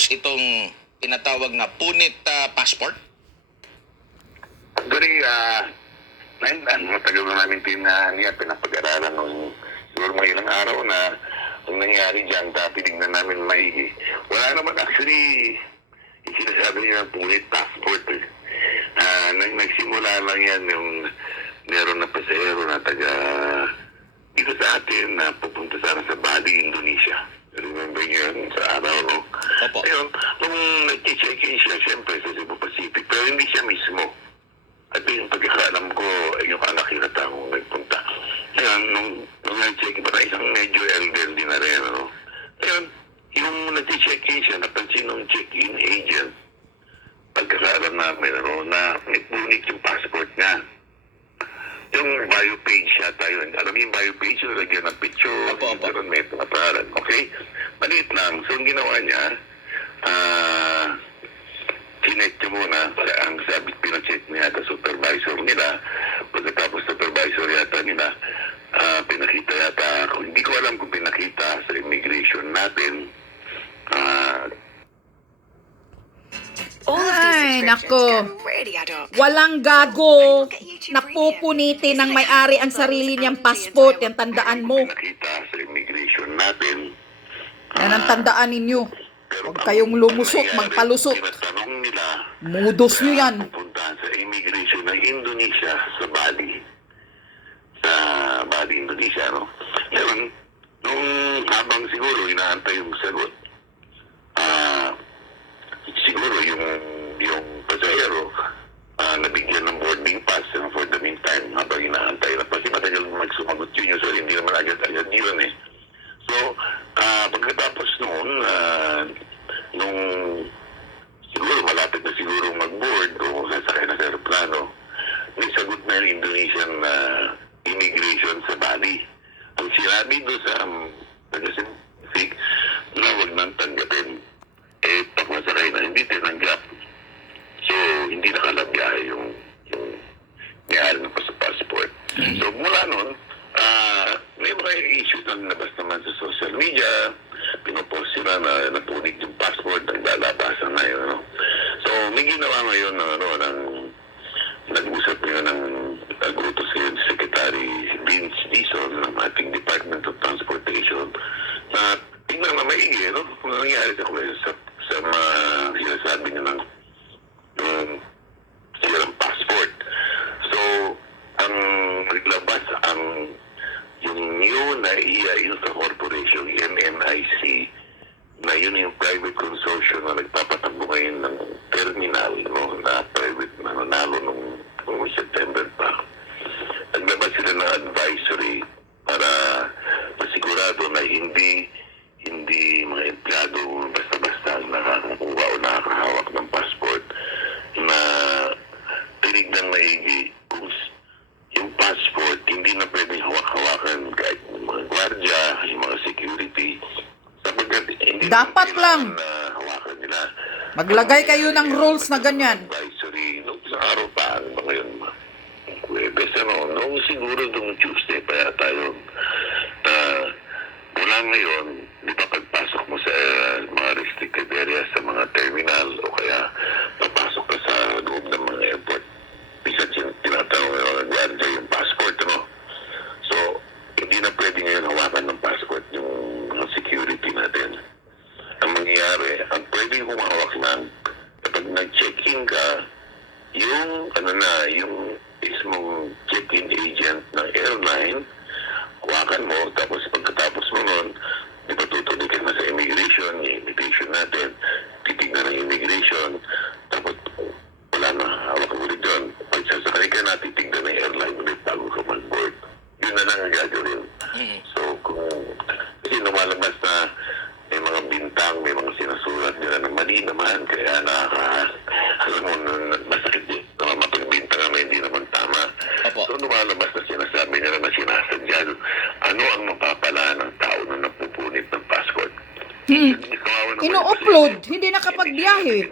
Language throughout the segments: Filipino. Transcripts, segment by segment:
i-introduce itong tinatawag na punit passport? Actually, matagal na namin pinapag-aralan nung siguro mga ilang araw na ang nangyari dyan, tinignan namin maigi. Wala naman actually sinasabi niya ng punit passport. Nagsimula lang yan yung meron na pasahero na taga dito sa atin na pupunta sana sa Bali, Indonesia. Remember niyo yun sa araw, no? Opo. Ayun, nung nag-check-in siya, siyempre sa Cebu Pacific, pero hindi siya mismo. At yung pagkakalam ko, yung anak yung natangong nagpunta. Ayun, nung nag-check-in, parang isang medyo elderly na rin, no? Ayun, yung nag-check-in siya, napansin ng check-in agent, pagkakalam namin, ano, na may punit yung passport niya. Yung bio page siya tayo. Alam mo yung bio page, yung lagyan ng picture, yung may pangaparan. Okay? Maliit lang. So, ang ginawa niya, chinek niya muna. Ang sabi, pinacheck niya yata supervisor nila. Pagkatapos supervisor yata nila, pinakita yata. Hindi ko alam kung pinakita sa immigration natin. Ay, nako. Walang gago. Napupunitin ng may-ari ang sarili niyang passport. Yan, tandaan mo. Pinakita sa immigration natin. Yan ang tandaan ninyo. Huwag kayong lumusot, magpalusot. Tinatanong nila, Mudos nyo yan. pupuntahan sa immigration ng Indonesia sa Bali. Sa Bali, Indonesia, no? Ngayon, nung habang siguro inaantay yung sagot, siguro yung pasahero nabigyan ng boarding pass for the meantime habang inaantay na kasi matagal magsumagot yun so hindi naman agad-agad yun eh. So, pagkatapos noon, nung siguro malapit na siguro mag-board o sasakay na sa aeroplano, may sagot na yung Indonesian immigration sa Bali. Ang sinabi doon sa Pacific na huwag nang tanggapin, pag masakay na hindi tinanggap. So, hindi nakalabya yung may-ari ng passport. So, mula noon, may mga issues na nabas naman sa social media, pinopost sila na napunit yung passport, naglalabasan na yun. No? So, may ginawa ngayon nag-usap ngayon ng nag-utos ngayon si Secretary Vince Dizon ng ating Department of Transportation na tingnan na maigi, no? Kung nangyari sa mga sinasabi niya ng silang passport. So, ang naglabas yung new na EIU sa corporation, MNIC, na yun yung private consortium na nagpapatakbo ngayon ng terminal, no, na private na nanalo nung September pa. Naglabas sila ng advisory para masigurado na hindi mga empleyado basta-basta nakakakuha o nakakahawak ng passport na tinignan maigi kung yung passport hindi na pwedeng hawak-hawakan kahit yung mga gwardiya, yung mga security. Sapagkat hindi Dapat lang. Hawakan nila. Maglagay kayo ng rules na ganyan. Advisory, nung sa araw pa, ano ba ngayon? Huwebes, nung siguro nung Tuesday pa yata yun. Mula ngayon, di ba pagpasok mo sa mga restricted areas sa mga terminal o kaya papasok ka sa loob ng mga airport, bisa tinatanong ng mga gwardiya yung passport, no? So, hindi na pwede ngayon hawakan ng passport yung mga security natin. Ang mangyayari, ang pwede humawak lang kapag nag-check-in ka, yung mismong check-in agent ng airline, hawakan mo, tapos pagkatapos mo nun, ipatutuloy ka na sa immigration, yung immigration natin, titignan ng immigration, tapos wala na hawak mo rin doon. Pag sasakay ka na, titignan ng airline ulit bago ka mag-board. Yun na lang ang gagawin. So, kasi lumalabas na may mga bintang, may mga sinasulat nila na mali naman, kaya alam mo, masakit din. Mapagbintang na hindi naman tama. Opo. So, lumalabas na sinasabi nila na sinasadya. Ano ang mapapala ng tao na napupunit ng passport? Ino-upload, hindi nakapagbiyahe.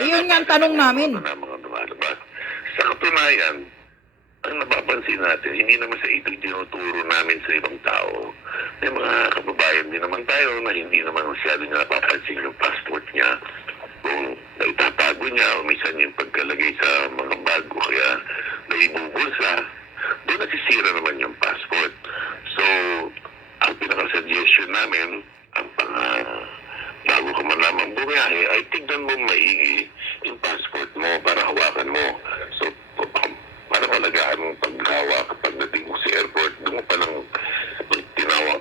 Iyon nga ang tanong namin. Sa katunayan, ang napapansin natin, hindi naman sa ito tinuturo namin sa ibang tao. May mga kababayan din naman tayo na hindi naman masyado niya napapansin yung passport niya. Kung naitatago niya o minsan yung pagkalagay sa mga bag o kaya naibubulsa, doon nasisira naman yung passport. So, ang pinaka-suggestion namin, ang bago ka man lamang bumiyahe, ay tignan mo maigi yung passport mo para hawakan mo. So, para malagaan mong paghawak pagdating mo sa airport, doon mo palang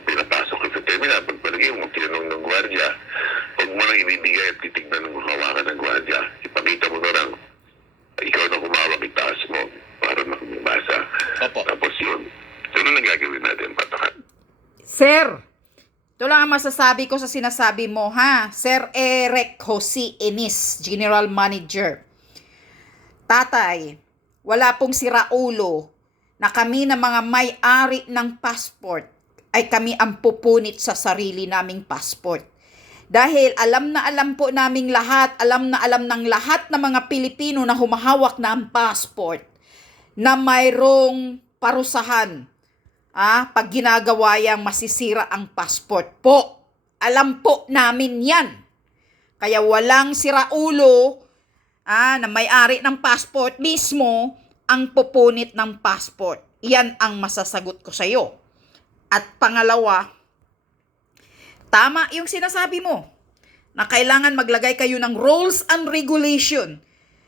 pinapasok ka sa terminal, pagpalagay mo, tinanong ng gwardiya, huwag mo nang ibibigay at titignan ng hawakan ng gwardiya. Ipakita mo na lang, ikaw na kumawak, itaas mo para makabasa. Opo. Tapos yun. So, ano nang gagawin natin, Patakat? Sir, ito lang ang masasabi ko sa sinasabi mo, ha? Sir Eric Jose Enis, General Manager. Tatay, wala pong siraulo na kami na mga may-ari ng passport ay kami ang pupunit sa sarili naming passport. Dahil alam na alam po naming lahat, alam na alam ng lahat ng mga Pilipino na humahawak ng passport na mayroong parusahan. Pag ginagawa yang masisira ang passport po. Alam po namin yan. Kaya walang siraulo na may-ari ng passport mismo ang pupunit ng passport. Yan ang masasagot ko sa iyo. At pangalawa, tama yung sinasabi mo na kailangan maglagay kayo ng rules and regulation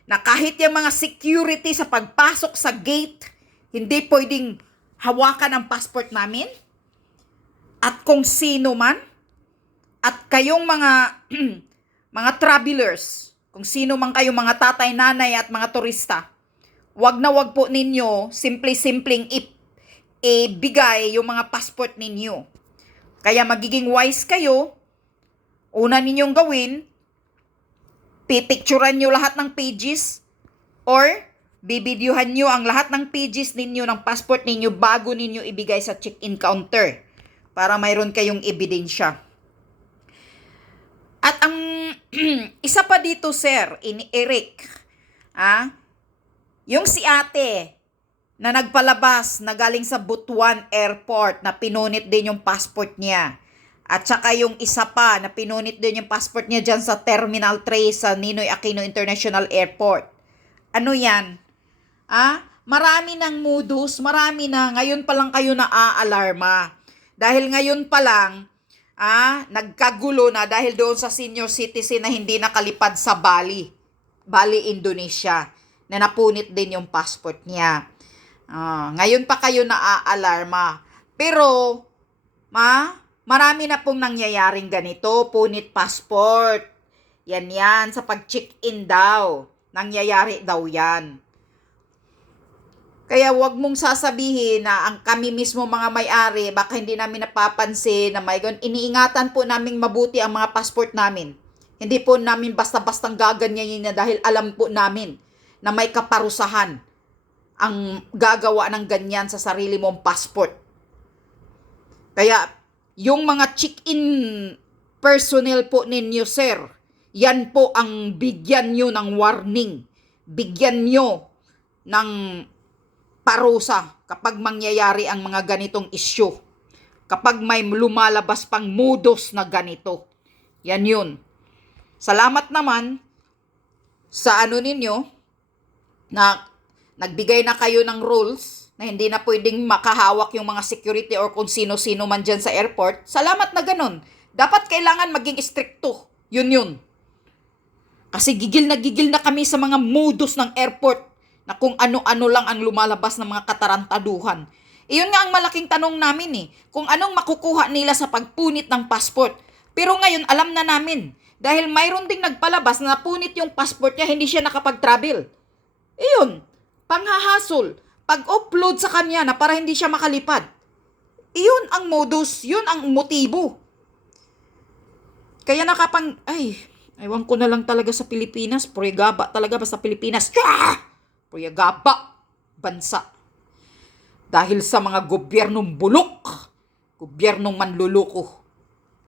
na kahit yung mga security sa pagpasok sa gate, hindi pwedeng hawakan ang passport namin. At kung sino man, at kayong mga mga travelers, kung sino man kayo, mga tatay, nanay at mga turista, wag na wag po ninyo simpleng ibigay yung mga passport ninyo. Kaya magiging wise kayo. Una ninyong gawin, pipicturan nyo lahat ng pages or bibidyohan nyo ang lahat ng pages ninyo ng passport ninyo bago ninyo ibigay sa check-in counter para mayroon kayong ebidensya. At ang isa pa dito, Sir Eric, yung si ate na nagpalabas na galing sa Butuan Airport na pinunit din yung passport niya. At saka yung isa pa na pinunit din yung passport niya dyan sa Terminal 3 sa Ninoy Aquino International Airport. Ano yan? Marami ng modus, marami na. Ngayon pa lang kayo na-aalarma. Dahil ngayon pa lang, nagkagulo na dahil doon sa senior citizen na hindi nakalipad sa Bali, Indonesia, na napunit din yung passport niya. Ngayon pa kayo na-aalarma. Pero, marami na pong nangyayaring ganito, punit passport. Yan, sa pag-check-in daw. Nangyayari daw yan. Kaya wag mong sasabihin na ang kami mismo mga may-ari, baka hindi namin napapansin na may ganun. Iniingatan po namin mabuti ang mga passport namin. Hindi po namin basta-bastang gaganyanin na dahil alam po namin na may kaparusahan ang gagawa ng ganyan sa sarili mong passport. Kaya, yung mga check-in personnel po ninyo, sir, yan po ang bigyan nyo ng warning. Bigyan nyo ng parusa kapag mangyayari ang mga ganitong issue. Kapag may lumalabas pang modus na ganito. Yan yun. Salamat naman sa ninyo na nagbigay na kayo ng rules na hindi na pwedeng makahawak yung mga security or kung sino-sino man dyan sa airport. Salamat na ganun. Dapat kailangan maging stricto. Yun. Kasi gigil na kami sa mga modus ng airport na kung ano-ano lang ang lumalabas ng mga katarantaduhan. Iyon nga ang malaking tanong namin kung anong makukuha nila sa pagpunit ng passport. Pero ngayon alam na namin dahil mayroon ding nagpalabas na napunit yung passport niya, hindi siya nakapag-travel. Iyon, panghahasol, pag-upload sa kanya na para hindi siya makalipad. Iyon ang modus, yun ang motibo. Kaya ewan ko na lang talaga sa Pilipinas, purigaba talaga ba sa Pilipinas? Purigaba, bansa. Dahil sa mga gobyernong bulok, gobyernong manluloko.